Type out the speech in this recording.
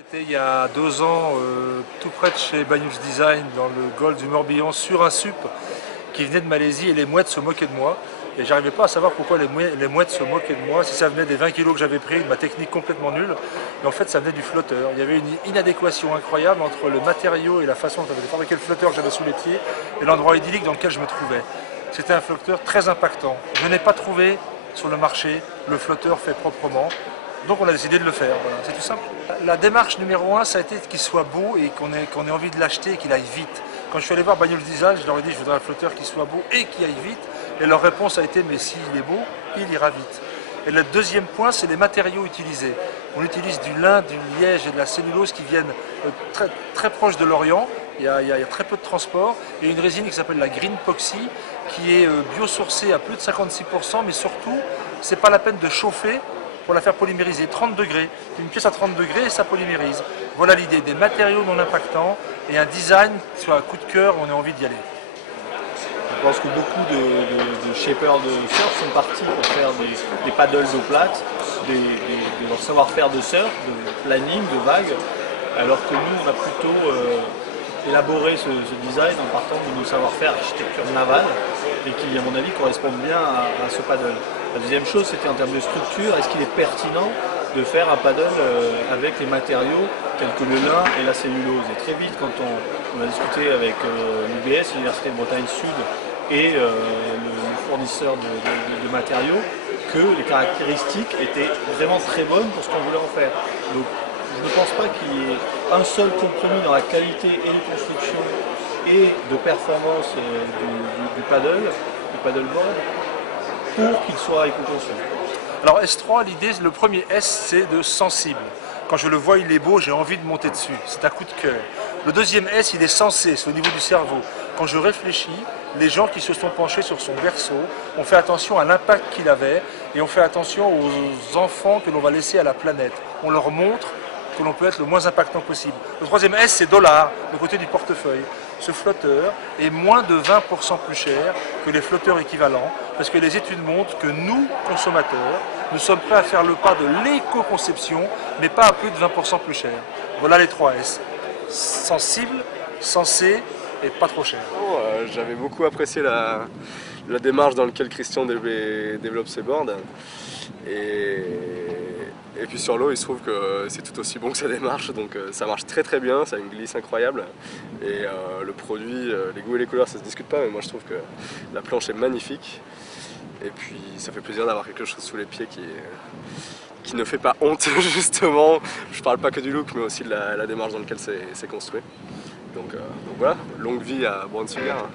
J'étais il y a 2 ans tout près de chez Banyuls Design dans le golfe du Morbihan sur un sup qui venait de Malaisie et les mouettes se moquaient de moi. Et j'arrivais pas à savoir pourquoi les mouettes se moquaient de moi, si ça venait des 20 kilos que j'avais pris, de ma technique complètement nulle. Mais en fait ça venait du flotteur. Il y avait une inadéquation incroyable entre le matériau et la façon dont j'avais fabriqué le flotteur que j'avais sous les pieds et l'endroit idyllique dans lequel je me trouvais. C'était un flotteur très impactant. Je n'ai pas trouvé sur le marché le flotteur fait proprement. Donc on a décidé de le faire, voilà. C'est tout simple. La démarche numéro 1, ça a été qu'il soit beau et qu'on ait envie de l'acheter et qu'il aille vite. Quand je suis allé voir Banyuls Design, je leur ai dit je voudrais un flotteur qui soit beau et qui aille vite. Et leur réponse a été mais s'il est beau, il ira vite. Et le deuxième point, c'est les matériaux utilisés. On utilise du lin, du liège et de la cellulose qui viennent très proches de l'Orient. Il y a très peu de transport. Et une résine qui s'appelle la Green Poxy qui est biosourcée à plus de 56%, mais surtout, c'est pas la peine de chauffer pour la faire polymériser. 30 degrés, une pièce à 30 degrés et ça polymérise. Voilà l'idée, des matériaux non impactants et un design sur un coup de cœur, on a envie d'y aller. Je pense que beaucoup de shapers de surf sont partis pour faire des paddles d'eau plate, de leur savoir-faire de surf, de planning, de vagues, alors que nous on a plutôt élaboré ce design en partant de nos savoir-faire architecture navale et qui à mon avis correspondent bien à ce paddle. La deuxième chose c'était en termes de structure, est-ce qu'il est pertinent de faire un paddle avec les matériaux tels que le lin et la cellulose. Et très vite, quand on a discuté avec l'UBS, l'Université de Bretagne Sud, et le fournisseur de matériaux, que les caractéristiques étaient vraiment très bonnes pour ce qu'on voulait en faire. Donc je ne pense pas qu'il y ait un seul compromis dans la qualité et de construction et de performance du paddleboard, pour qu'il soit éco-conçu. Alors S3, l'idée, le premier S, c'est de sensible. Quand je le vois, il est beau, j'ai envie de monter dessus. C'est un coup de cœur. Le deuxième S, il est sensé, c'est au niveau du cerveau. Quand je réfléchis, les gens qui se sont penchés sur son berceau ont fait attention à l'impact qu'il avait et ont fait attention aux enfants que l'on va laisser à la planète. On leur montre que l'on peut être le moins impactant possible. Le troisième S, c'est dollar, le côté du portefeuille. Ce flotteur est moins de 20% plus cher que les flotteurs équivalents, parce que les études montrent que nous, consommateurs, nous sommes prêts à faire le pas de l'éco-conception, mais pas à plus de 20% plus cher. Voilà les 3 S. Sensible, sensé et pas trop cher. J'avais beaucoup apprécié la démarche dans laquelle Christian développe ses boards. Et puis sur l'eau, il se trouve que c'est tout aussi bon que sa démarche, donc ça marche très très bien, ça a une glisse incroyable. Et le produit, les goûts et les couleurs, ça se discute pas, mais moi je trouve que la planche est magnifique. Et puis ça fait plaisir d'avoir quelque chose sous les pieds qui ne fait pas honte, justement. Je parle pas que du look, mais aussi de la démarche dans laquelle c'est construit. Donc voilà, longue vie à Brown Sugar.